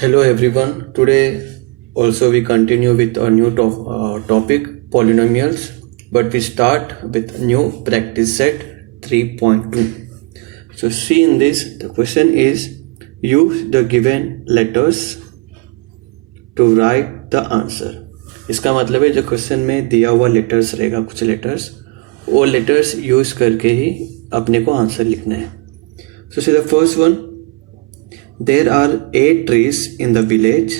Hello everyone. Today also we continue with a new topic, polynomials, but we start with new practice set 3.2. So see in this, the question is use the given letters to write the answer. इसका मतलब है जो question में दिया हुआ letters रहेगा, कुछ letters, वो लेटर्स यूज करके ही अपने को आंसर लिखना है. So see the first one. There are 8 trees in the village.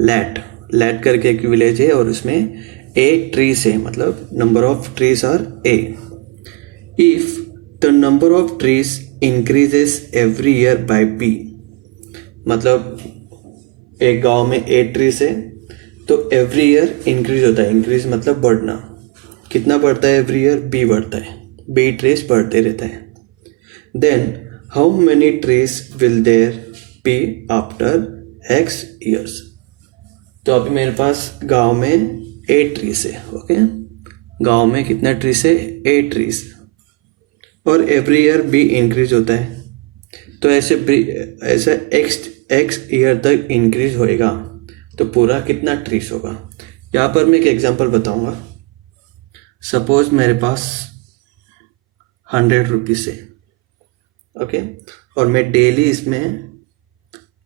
Let करके एक विलेज है और उसमें 8 trees है, मतलब number of trees are 8. If the number of trees increases every year by b, मतलब एक गांव में 8 trees है तो एवरी ईयर इंक्रीज होता है. इंक्रीज मतलब बढ़ना. कितना बढ़ता है एवरी ईयर? b बढ़ता है. b trees बढ़ते रहता है. Then how many trees will there be after x years? तो अभी मेरे पास गांव में 8 ट्रीज है. ओके, गांव में कितना ट्रीज है? 8 ट्रीज. और एवरी ईयर बी इंक्रीज होता है, तो ऐसे एक्स ईयर तक इंक्रीज होएगा, तो पूरा कितना ट्रीज होगा? यहाँ पर मैं एक एग्जांपल बताऊंगा. सपोज मेरे पास 100 रुपीज़ है. ओके, और मैं डेली इसमें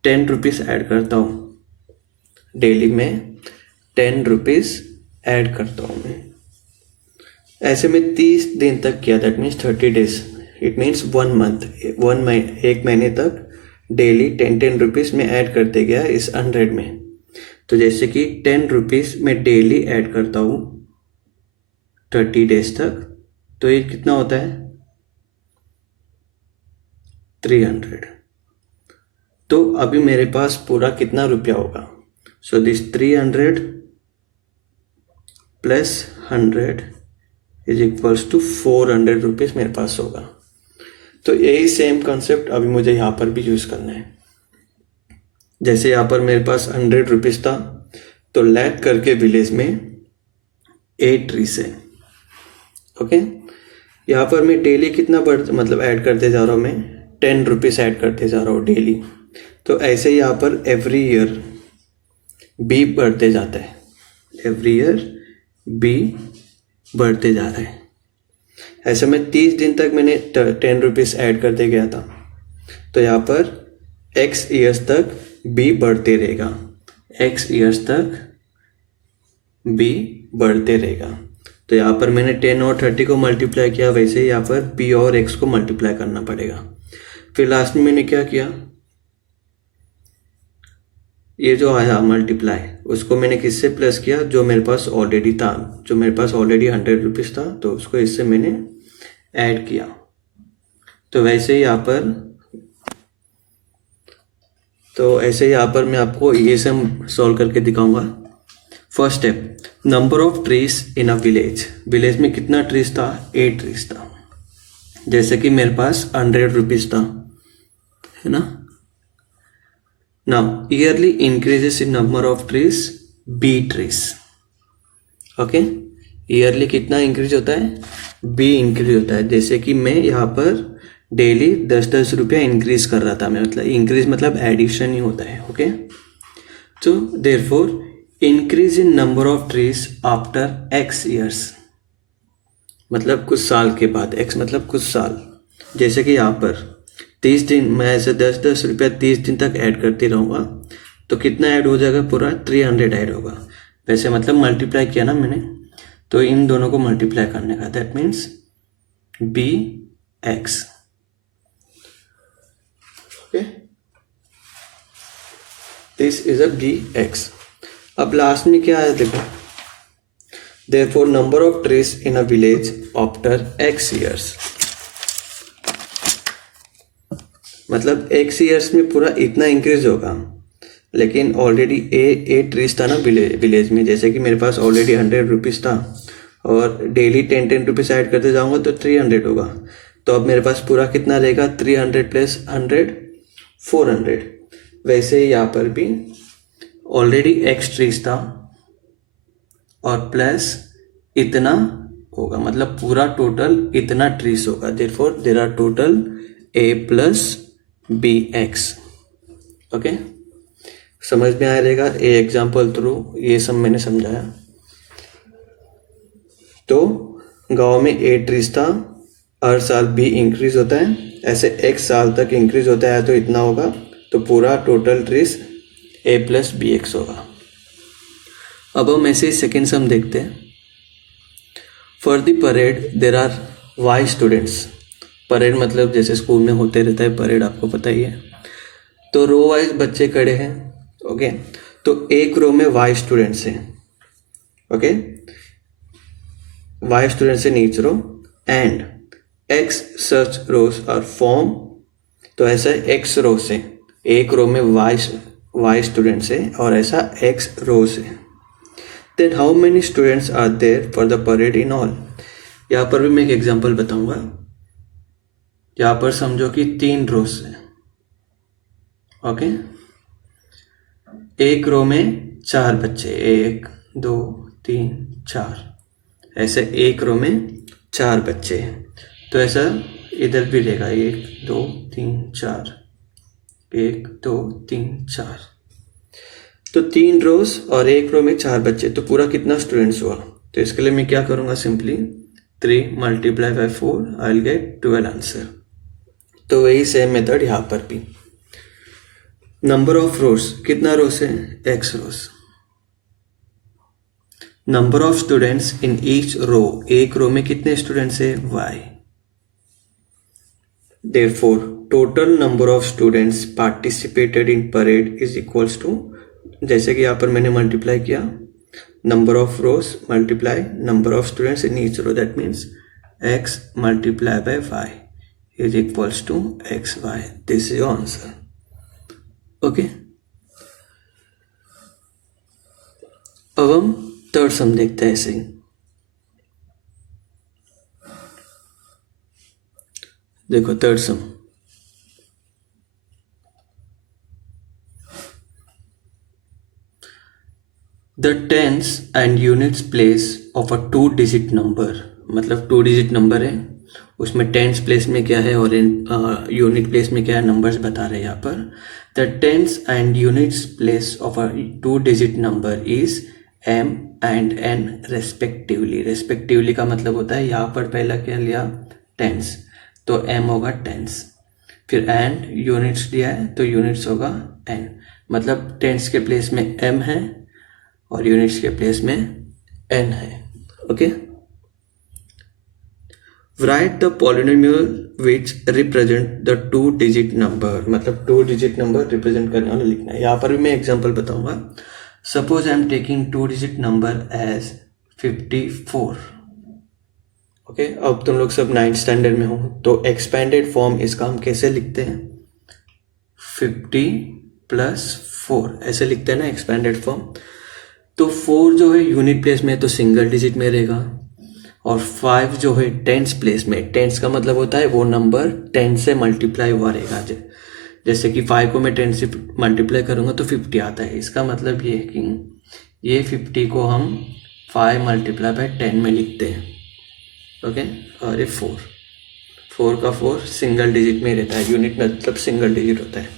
10 रुपीज़ ऐड करता हूँ. डेली में 10 रुपीज़ ऐड करता हूँ मैं. ऐसे में 30 दिन तक किया, that means 30 days. It means 1 month, 1 महीने तक डेली 10 रुपीज़ में ऐड करते गया इस 100 में. तो जैसे कि 10 रुपीज़ में डेली ऐड करता हूँ 30 डेज तक, तो ये कितना होता है? 300. तो अभी मेरे पास पूरा कितना रुपया होगा? So this 300 plus 100 is equals to 400 rupees मेरे पास होगा. तो यही सेम कॉन्सेप्ट अभी मुझे यहाँ पर भी यूज़ करना है. जैसे यहाँ पर मेरे पास 100 रुपीज़ था, तो लैट करके विलेज में 8 ट्रीज है. ओके, यहाँ पर मैं डेली कितना मतलब ऐड करते जा रहा हूँ, मैं 10 रुपीज़ ऐड करते जा रहा हूँ डेली. तो ऐसे ही यहाँ पर एवरी ईयर बी बढ़ते जाता है. एवरी ईयर बी बढ़ते जा रहा है. ऐसे में 30 दिन तक मैंने 10 रुपीज़ ऐड करते गया था, तो यहाँ पर एक्स ईयर्स तक बी बढ़ते रहेगा. एक्स ईयर्स तक बी बढ़ते रहेगा. तो यहाँ पर मैंने 10 और 30 को मल्टीप्लाई किया, वैसे ही यहाँ पर बी और एक्स को मल्टीप्लाई करना पड़ेगा. फिर लास्ट में मैंने क्या किया, ये जो आया मल्टीप्लाई, उसको मैंने किससे प्लस किया? जो मेरे पास ऑलरेडी था, जो मेरे पास ऑलरेडी 100 रुपीज़ था, तो उसको इससे मैंने ऐड किया. तो वैसे ही यहाँ पर मैं आपको ये सब सॉल्व करके दिखाऊंगा. First step, number of trees in a village. Village में कितना ट्रीज था? 8 ट्रीज था. जैसे कि मेरे पास 100 रुपीज़ था, है ना. Now yearly increases in number of trees, b trees. Okay, yearly कितना इंक्रीज होता है? बी इंक्रीज होता है. जैसे कि मैं यहाँ पर डेली 10-10 रुपया इंक्रीज कर रहा था मैं, मतलब इंक्रीज मतलब एडिशन ही होता है. ओके, तो therefore increase in number of trees after x years, मतलब कुछ साल के बाद. एक्स मतलब कुछ साल. जैसे कि यहाँ पर 30 दिन, मैं ऐसे 10-10 रुपया 30 दिन तक ऐड करते रहूँगा, तो कितना ऐड हो जाएगा? पूरा 300 ऐड होगा. वैसे मतलब मल्टीप्लाई किया ना मैंने, तो इन दोनों को मल्टीप्लाई करने का, that means b x. Okay, this is a b x. अब लास्ट में क्या है देखो, therefore number of trees in a village after x years, मतलब एक्स ईयर्स में पूरा इतना इंक्रीज होगा. लेकिन ऑलरेडी ए ट्रीज था ना विलेज में. जैसे कि मेरे पास ऑलरेडी 100 रुपीज़ था और डेली 10 रुपीज़ ऐड करते जाऊंगा तो 300 होगा. तो अब मेरे पास पूरा कितना रहेगा? 300 प्लस 100, 400. वैसे ही यहाँ पर भी ऑलरेडी एक्स ट्रीज था और प्लस इतना होगा, मतलब पूरा टोटल इतना ट्रीज होगा। Therefore there are total a plus b x. Okay, समझ में आ रहेगा? ए एग्जाम्पल थ्रू ये सब मैंने समझाया। तो गांव में 8 ट्रीज था, हर साल बी इंक्रीज होता है, ऐसे x साल तक इंक्रीज होता है तो इतना होगा, तो पूरा total trees a plus b x होगा। अब हम ऐसे ही सेकेंड सम देखते हैं। For the parade there are y students. Parade मतलब जैसे स्कूल में होते रहता है परेड, आपको पता ही है। तो रो वाइज बच्चे खड़े हैं। ओके, तो एक रो में वाई स्टूडेंट्स हैं। Okay, y students in each row and x such rows are form. तो ऐसा एक्स रो से, एक रो में वाई स्टूडेंट्स है और ऐसा एक्स रोज है। Then how many students are there for the parade in all. यहाँ पर भी मैं एक एग्जांपल बताऊंगा। यहाँ पर समझो कि 3 रोज है। ओके, एक रो में 4 बच्चे, 1 2 3 4, ऐसे एक रो में 4 बच्चे हैं। तो ऐसा इधर भी रहेगा, 1 2 3 4, 1 2 3 4। तो 3 रोज और एक रो में 4 बच्चे, तो पूरा कितना स्टूडेंट्स हुआ? तो इसके लिए मैं क्या करूँगा, simply 3 multiply by 4 I will get 12 answer. तो वही सेम मेथड यहाँ पर भी। नंबर ऑफ रोज, कितना रोज है? x rows. Number of students in each row, एक रो में कितने स्टूडेंट्स है? y। Therefore total number of students participated in parade is equals to, जैसे कि यहाँ पर मैंने मल्टीप्लाई किया, number of rows multiply number of students in each row, that means x multiply by y is equals to xy। This is your answer. Okay, अब हम third sum देखते हैं ऐसे ही। देखो third sum, the tens and units place of a 2 digit number, मतलब 2 digit number है, उसमें टेंस प्लेस में क्या है और यूनिट प्लेस में क्या है, नंबर्स बता रहे हैं यहाँ पर। The tens and units place of a 2 digit number is m and n respectively. Respectively का मतलब होता है, यहाँ पर पहला क्या लिया, टेंस, तो m होगा टेंस, फिर एंड यूनिट्स दिया है तो यूनिट्स होगा n, मतलब टेंस के प्लेस में m है और यूनिट्स के प्लेस में n है। Okay, right the polynomial which represent the 2 digit number, मतलब 2 डिजिट नंबर रिप्रेजेंट करने वाला लिखना है। यहाँ पर भी मैं एग्जांपल बताऊंगा। Suppose I am taking 2 digit number as 54। Okay, अब तुम लोग सब 9th स्टैंडर्ड में हो, तो एक्सपेंडेड फॉर्म इसका हम कैसे लिखते हैं, 50 + 4 ऐसे लिखते हैं ना एक्सपेंडेड फॉर्म। तो 4 जो है यूनिट प्लेस में तो सिंगल डिजिट में रहेगा, और 5 जो है टेंस प्लेस में, टेंस का मतलब होता है वो नंबर 10 से मल्टीप्लाई हुआ रहेगा। जैसे कि 5 को मैं 10 से मल्टीप्लाई करूँगा तो 50 आता है। इसका मतलब ये है कि ये 50 को हम 5 × 10 में लिखते हैं। ओके, और ये 4 का 4 सिंगल डिजिट में रहता है, यूनिट मतलब सिंगल डिजिट होता है।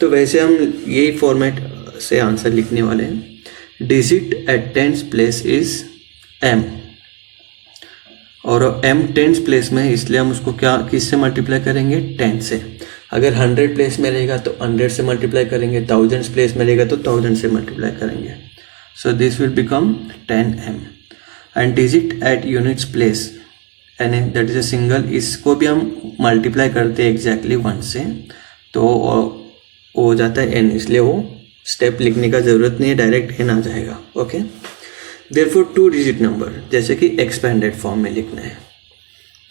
तो वैसे हम यही फॉर्मेट से आंसर लिखने वाले हैं। Digit at tens place is m, और m टेंस प्लेस में है, इसलिए हम उसको क्या किससे मल्टीप्लाई करेंगे, 10 से। अगर 100 प्लेस में रहेगा तो 100 से मल्टीप्लाई करेंगे, 1000 प्लेस में रहेगा तो 1000 से मल्टीप्लाई करेंगे। So this will become 10m। And digit at units place यानी दैट इज अ सिंगल, इसको भी हम मल्टीप्लाई करते हैं एग्जैक्टली 1 से, तो हो जाता है n, इसलिए वो स्टेप लिखने का ज़रूरत नहीं है, डायरेक्ट n आ जाएगा। ओके, देयरफॉर 2 डिजिट नंबर जैसे कि एक्सपेंडेड फॉर्म में लिखना है,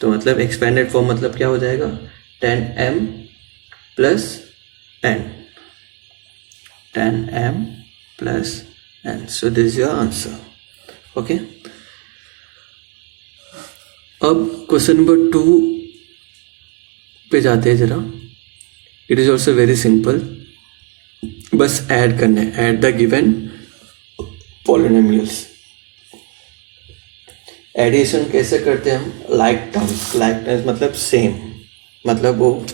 तो मतलब एक्सपेंडेड फॉर्म मतलब क्या हो जाएगा, 10m + n, 10m + n। So this is your answer. Okay, अब क्वेश्चन नंबर 2 पे जाते हैं जरा। It is also very simple, बस ऐड करना है, add the given polynomials. Addition कैसे करते हैं हम, लाइक टर्म्स मतलब सेम, मतलब वो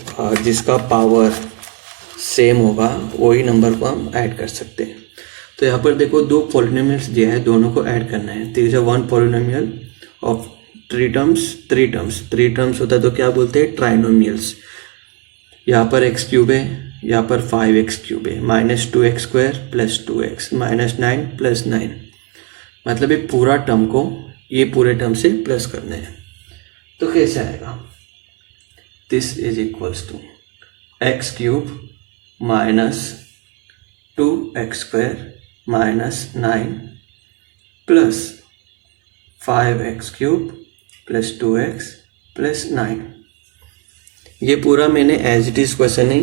जिसका पावर सेम होगा वही नंबर को हम ऐड कर सकते हैं। तो यहाँ पर देखो दो पॉलिनोमियल्स दिया है, दोनों को ऐड करना है। तो is a one polynomial of three terms होता है तो क्या बोलते हैं, ट्राइनोमियल्स। यहाँ पर एक्स क्यूब है, यहाँ पर 5x³ है, -2x² + 2x -9 + 9, मतलब ये पूरा टर्म को ये पूरे टर्म से प्लस करना है। तो कैसे आएगा, this is equals to x³ -2x² -9 + 5x³ + 2x + 9। ये पूरा मैंने एज इट इज़ क्वेश्चन ही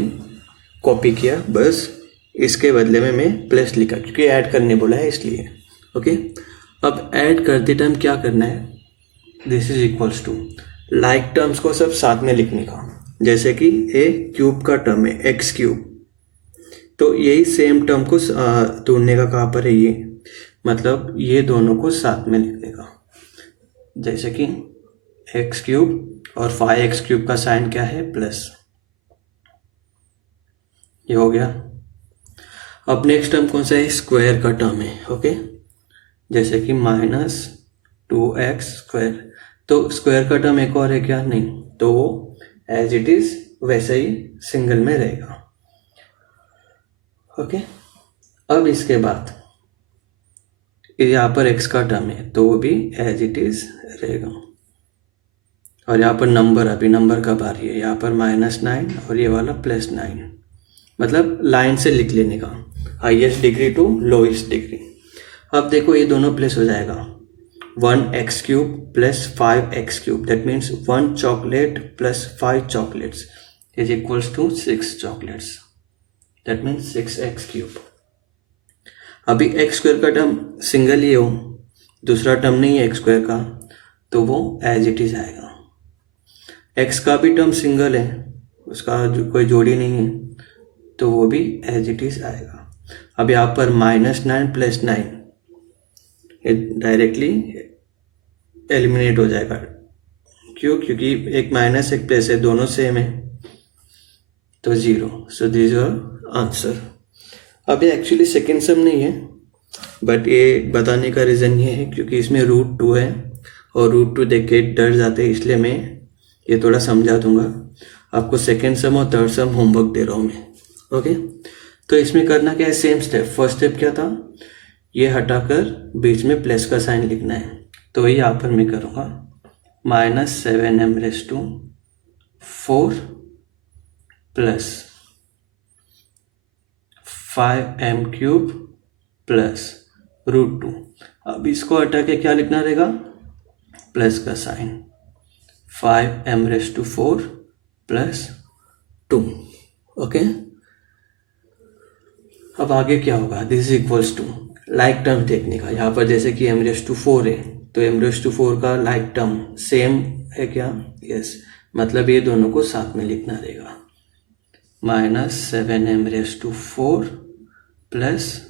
कॉपी किया, बस इसके बदले में मैं प्लस लिखा क्योंकि ऐड करने बोला है इसलिए। ओके, अब ऐड करते टाइम क्या करना है, this is equals to like terms को सब साथ में लिखने का। जैसे कि ए क्यूब का टर्म है x³, तो यही सेम टर्म को ढूंढने का कहाँ पर है, ये मतलब ये दोनों को साथ में लिखने का। जैसे कि x³ और 5x³ का साइन क्या है, प्लस, ये हो गया। अब नेक्स्ट टर्म कौन सा है, स्क्वायर का टर्म है। ओके, जैसे कि -2x², तो स्क्वायर का टर्म एक और है क्या, नहीं, तो वो एज इट इज वैसे ही सिंगल में रहेगा। ओके, अब इसके बाद यहाँ पर x का टर्म है तो वो भी एज इट इज रहेगा। और यहाँ पर नंबर, अभी नंबर का बारी है, यहाँ पर -9 और ये वाला +9, मतलब लाइन से लिख लेने का, highest degree to lowest degree. अब देखो ये दोनों प्लस हो जाएगा, 1x³ + 5x³ that means 1 chocolate + 5 chocolates is equals to 6 chocolates, that means 6x³। अभी x² का टर्म सिंगल ही हो, दूसरा टर्म नहीं है x² का, तो वो एज इट इज आएगा। x का भी टर्म सिंगल है, उसका कोई जोड़ी नहीं है, तो वो भी एज इट इज आएगा। अब यहाँ पर -9 + 9 ये डायरेक्टली एलिमिनेट हो जाएगा। क्यों, क्योंकि एक माइनस एक प्लस है, दोनों सेम है, तो 0। सो दिस इज योर आंसर। अब ये एक्चुअली सेकेंड सम नहीं है, बट ये बताने का रीज़न ये है क्योंकि इसमें √2 है और √2 देख के डर जाते हैं, इसलिए मैं ये थोड़ा समझा दूंगा आपको। सेकेंड सम और थर्ड सम होमवर्क दे रहा हूँ मैं। ओके, तो इसमें करना क्या है, सेम स्टेप। फर्स्ट स्टेप क्या था, ये हटाकर बीच में प्लस का साइन लिखना है, तो यहाँ पर मैं करूँगा -7m⁴ + 5m³ + √2। अब इसको हटा के क्या लिखना रहेगा, प्लस का साइन, 5m⁴ + 2। ओके, अब आगे क्या होगा, this is equals to like term देखने का। यहाँ पर जैसे कि m⁴ है तो m⁴ का लाइक टर्म सेम है क्या, यस, मतलब ये दोनों को साथ में लिखना रहेगा, -7m⁴ +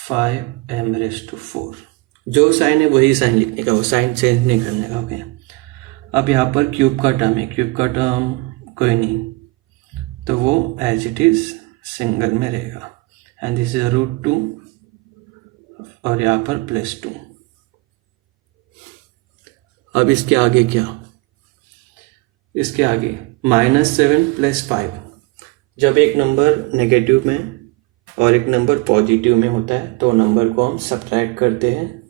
5m⁴। जो साइन है वही साइन लिखने का, वो साइन चेंज नहीं करने का। ओके, अब यहाँ पर क्यूब का टर्म है, क्यूब का टर्म कोई नहीं, तो वो एज इट इज सिंगल में रहेगा, एंड दिस इज √2 और यहाँ पर +2। अब इसके आगे क्या, इसके आगे -7 + 5। जब एक नंबर नेगेटिव में और एक नंबर पॉजिटिव में होता है तो नंबर को हम सब्ट्रैक्ट करते हैं,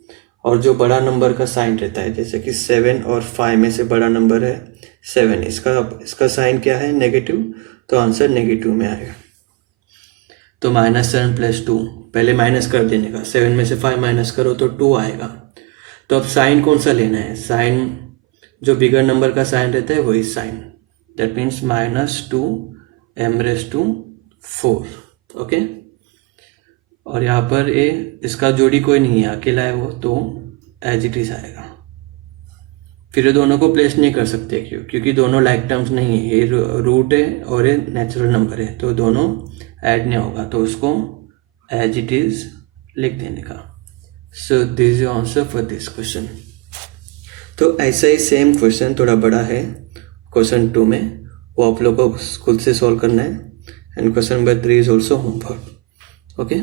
और जो बड़ा नंबर का साइन रहता है, जैसे कि 7 और 5 में से बड़ा नंबर है 7, इसका साइन क्या है, नेगेटिव, तो आंसर नेगेटिव में आएगा। तो -7 + 2, पहले माइनस कर देने का, 7 में से 5 माइनस करो तो 2 आएगा। तो अब साइन कौन सा लेना है, साइन जो बिगर नंबर का साइन रहता है वही sign, that means -2m⁴। Okay, और यहाँ पर इसका जोड़ी कोई नहीं है, अकेला है वो, तो एज इट इज आएगा। फिर ये दोनों को प्लेस नहीं कर सकते, क्योंकि दोनों लाइक टर्म्स नहीं है, ये रूट है और ये नेचुरल नंबर है, तो दोनों ऐड नहीं होगा, तो उसको एज इट इज लिख देने का। सो this is answer for this question. तो ऐसा ही सेम क्वेश्चन थोड़ा बड़ा है क्वेश्चन 2 में, वो आप लोगों को खुद से सॉल्व करना है। And question number 3 is also homework. Okay,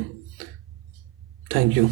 thank you.